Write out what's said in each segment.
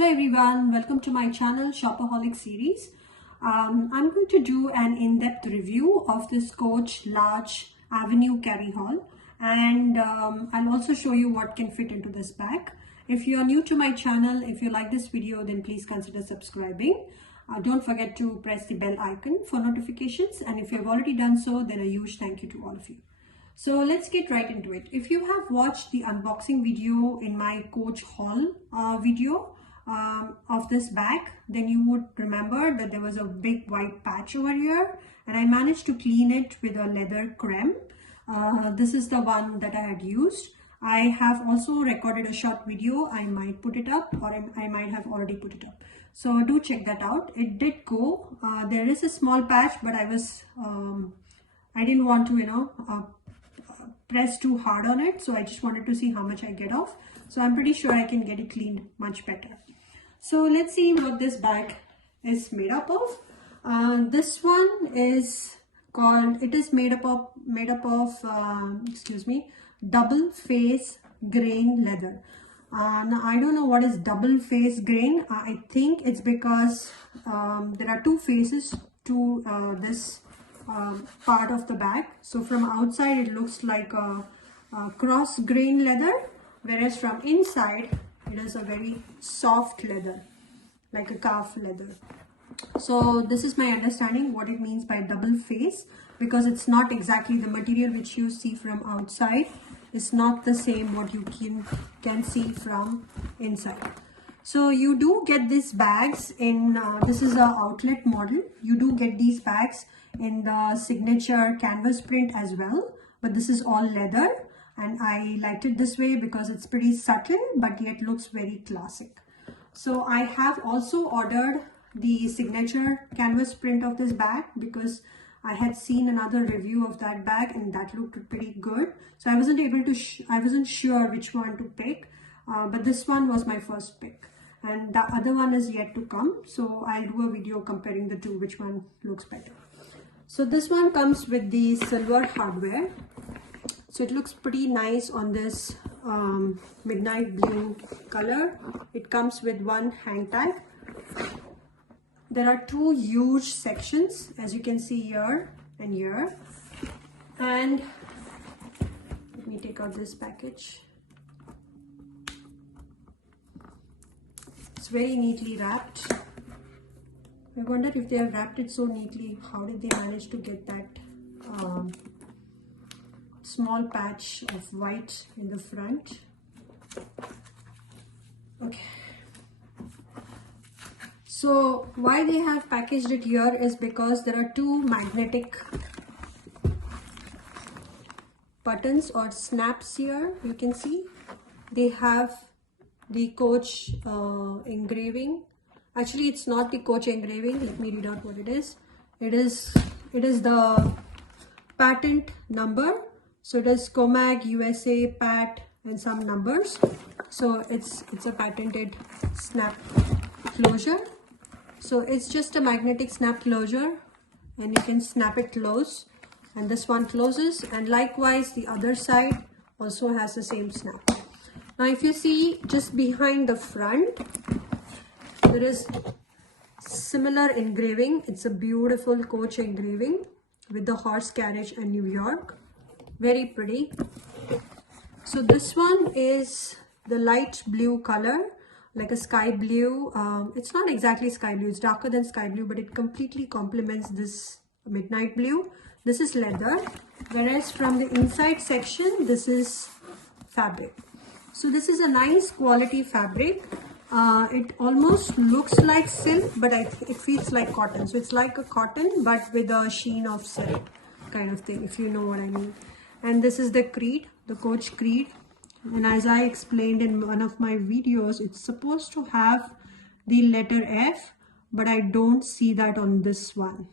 Hello everyone, welcome to my channel Shopaholic series. I'm going to do an in-depth review of this Coach Large Avenue Carry Haul, and I'll also show you what can fit into this bag. If you are new to my channel, if you like this video, then please consider subscribing. Don't forget to press the bell icon for notifications, and if you have already done so, then a huge thank you to all of you. So let's get right into it. If you have watched the unboxing video in my Coach haul video of this bag, then you would remember that there was a big white patch over here, and I managed to clean it with a leather creme. This is the one that I had used. I have also recorded a short video. I might put it up, or I might have already put it up. So do check that out. It did go. There is a small patch, but I didn't want to, press too hard on it. So I just wanted to see how much I get off. So I'm pretty sure I can get it cleaned much better. So let's see what this bag is made up of. This one is called, it is made up of double face grain leather. Now I don't know what is double face grain. I think it's because there are two faces to this part of the bag. So from outside it looks like a cross grain leather, whereas from inside it is a very soft leather, like a calf leather. So this is my understanding what it means by double face, because it's not exactly the material which you see from outside. It's not the same what you can see from inside. So you do get these bags in, this is a outlet model. You do get these bags in the signature canvas print as well, but this is all leather, and I liked it this way because it's pretty subtle but yet looks very classic. So I have also ordered the signature canvas print of this bag because I had seen another review of that bag and that looked pretty good. So I wasn't able to, I wasn't sure which one to pick, but this one was my first pick. And the other one is yet to come. So I'll do a video comparing the two, which one looks better. So this one comes with the silver hardware. So it looks pretty nice on this midnight blue color. It comes with one hang tag. There are two huge sections, as you can see here and here. And let me take out this package. It's very neatly wrapped. I wonder if they have wrapped it so neatly, how did they manage to get that small patch of white in the front. Okay. So why they have packaged it here is because there are two magnetic buttons or snaps here. You can see they have the Coach engraving. Actually, it's not the Coach engraving. Let me read out what it is. It is the patent number. So it is Comag USA Pat and some numbers. So it's a patented snap closure. So it's just a magnetic snap closure, and you can snap it close, and this one closes, and likewise the other side also has the same snap. Now if you see just behind the front, there is similar engraving. It's a beautiful Coach engraving with the horse carriage and New York. Very pretty. So this one is the light blue color, like a sky blue. It's not exactly sky blue, it's darker than sky blue, but it completely complements this midnight blue. This is leather, whereas from the inside section, this is fabric. So this is a nice quality fabric. It almost looks like silk, but it feels like cotton. So it's like a cotton, but with a sheen of silk kind of thing, if you know what I mean. And this is the Creed, the Coach Creed. And as I explained in one of my videos, it's supposed to have the letter F, but I don't see that on this one.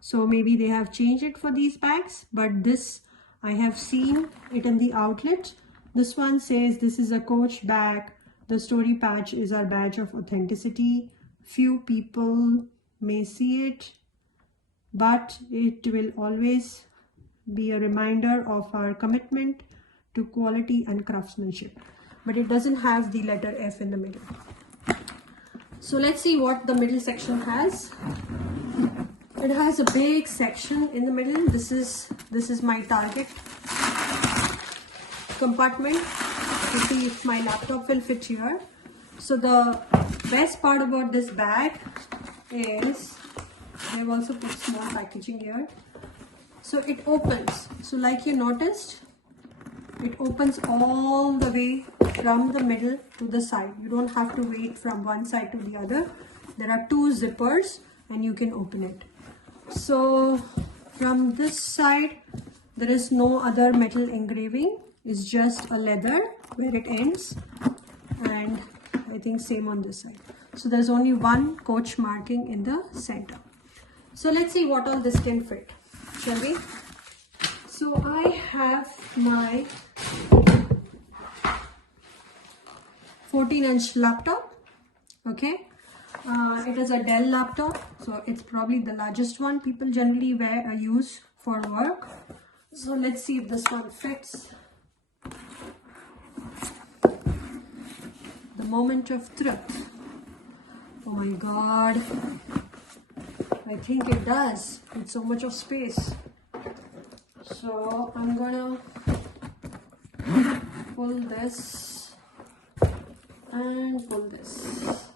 So maybe they have changed it for these bags, but this, I have seen it in the outlet. This one says this is a Coach bag. The story patch is our badge of authenticity. Few people may see it, but it will always be a reminder of our commitment to quality and craftsmanship. But it doesn't have the letter F in the middle. So let's see what the middle section has. It has a big section in the middle. This is my target compartment to see if my laptop will fit here. So the best part about this bag is they've also put small packaging here. So it opens. So like you noticed, it opens all the way from the middle to the side. You don't have to wait from one side to the other. There are two zippers and you can open it. So from this side, there is no other metal engraving. It's just a leather where it ends, and I think same on this side. So there's only one Coach marking in the center. So let's see what all this can fit, shall we? So I have my 14-inch laptop. Okay, it is a Dell laptop, so it's probably the largest one people generally use for work. So let's see if this one fits. The moment of truth. Oh my god, I think it does with so much of space. So I'm gonna pull this and pull this.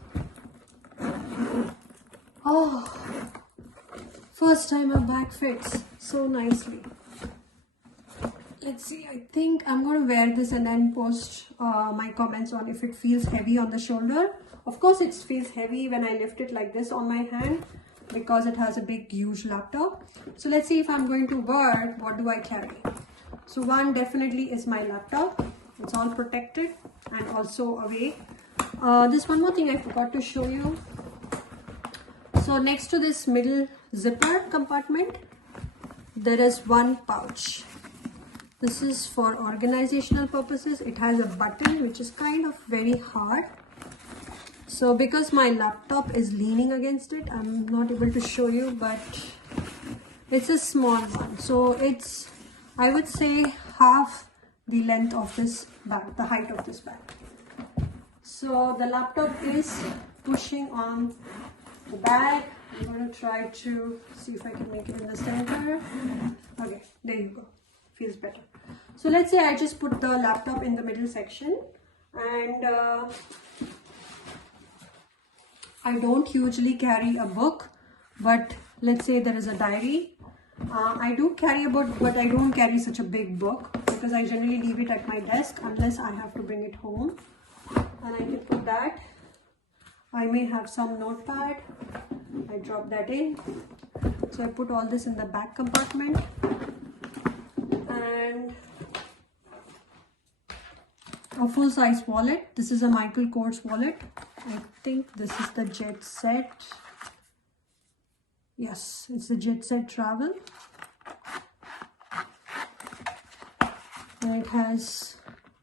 Oh, first time a bag fits so nicely. Let's see, I think I'm going to wear this and then post my comments on if it feels heavy on the shoulder. Of course it feels heavy when I lift it like this on my hand because it has a big huge laptop. So let's see if I'm going to wear, what do I carry? So one definitely is my laptop. It's all protected and also away. There's one more thing I forgot to show you. So next to this middle zipper compartment, there is one pouch. This is for organizational purposes. It has a button which is kind of very hard. So because my laptop is leaning against it, I'm not able to show you, but it's a small one. So it's, I would say, half the length of this bag, the height of this bag. So the laptop is pushing on the bag. I'm going to try to see if I can make it in the center. Okay, there you go. Feels better. So let's say I just put the laptop in the middle section, and I don't usually carry a book, but let's say there is a diary. I do carry a book, but I don't carry such a big book because I generally leave it at my desk unless I have to bring it home. And I can put that. I may have some notepad. I drop that in. So I put all this in the back compartment. And a full-size wallet. This is a Michael Kors wallet. I think this is the Jet Set. Yes, it's the Jet Set Travel. And it has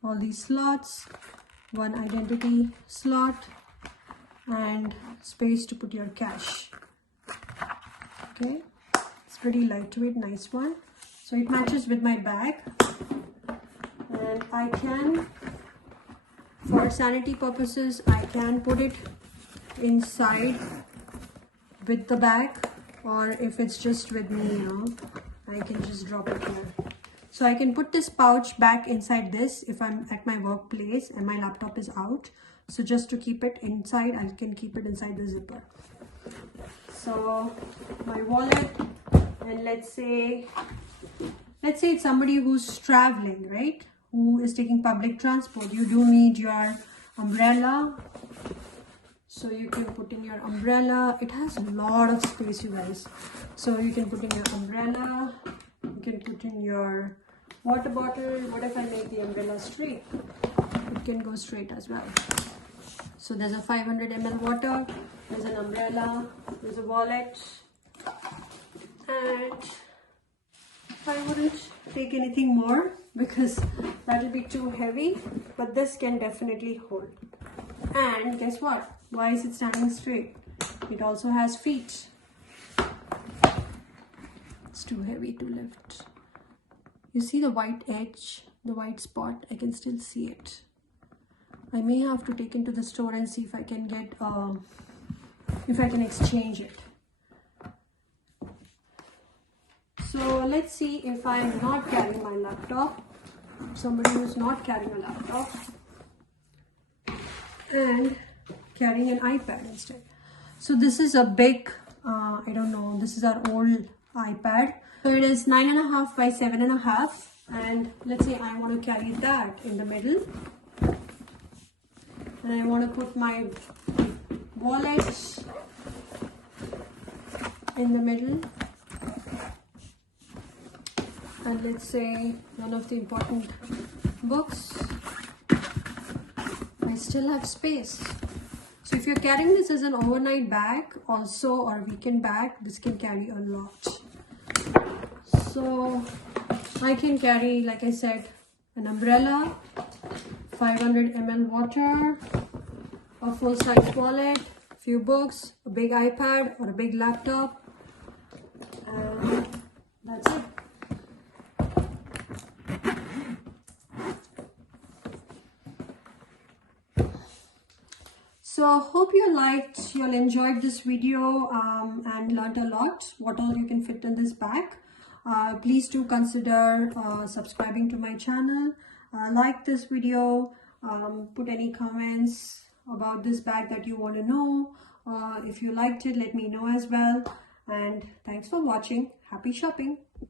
all these slots, one identity slot, and space to put your cash. Okay, it's pretty lightweight, nice one. So it matches with my bag, and I can, for sanity purposes, I can put it inside with the bag, or if it's just with me, I can just drop it here. So I can put this pouch back inside this if I'm at my workplace and my laptop is out. So just to keep it inside, I can keep it inside the zipper. So my wallet, and let's say it's somebody who's traveling, right? Who is taking public transport. You do need your umbrella. So you can put in your umbrella. It has a lot of space, you guys. So you can put in your umbrella. You can put in your water bottle. What if I make the umbrella straight? It can go straight as well. So there's a 500 ml water. There's an umbrella. There's a wallet. And I wouldn't take anything more because that'll be too heavy, but this can definitely hold. And guess what? Why is it standing straight? It also has feet. It's too heavy to lift. You see the white edge, the white spot? I can still see it. I may have to take into the store and see if I can get if I can exchange it. So let's see if I'm not carrying my laptop, somebody who's not carrying a laptop and carrying an iPad instead. So this is a big, I don't know, this is our old iPad. So it is 9.5 by 7.5, and let's say I want to carry that in the middle, and I want to put my wallet in the middle, and let's say one of the important books. I still have space. So if you're carrying this as an overnight bag also, or weekend bag, this can carry a lot. So I can carry, like I said, an umbrella, 500 ml water, a full-size wallet, few books, a big iPad or a big laptop, and that's it. So hope you'll enjoyed this video and learned a lot what all you can fit in this bag. Please do consider subscribing to my channel, like this video, put any comments about this bag that you want to know. If you liked it, let me know as well, and thanks for watching. Happy shopping.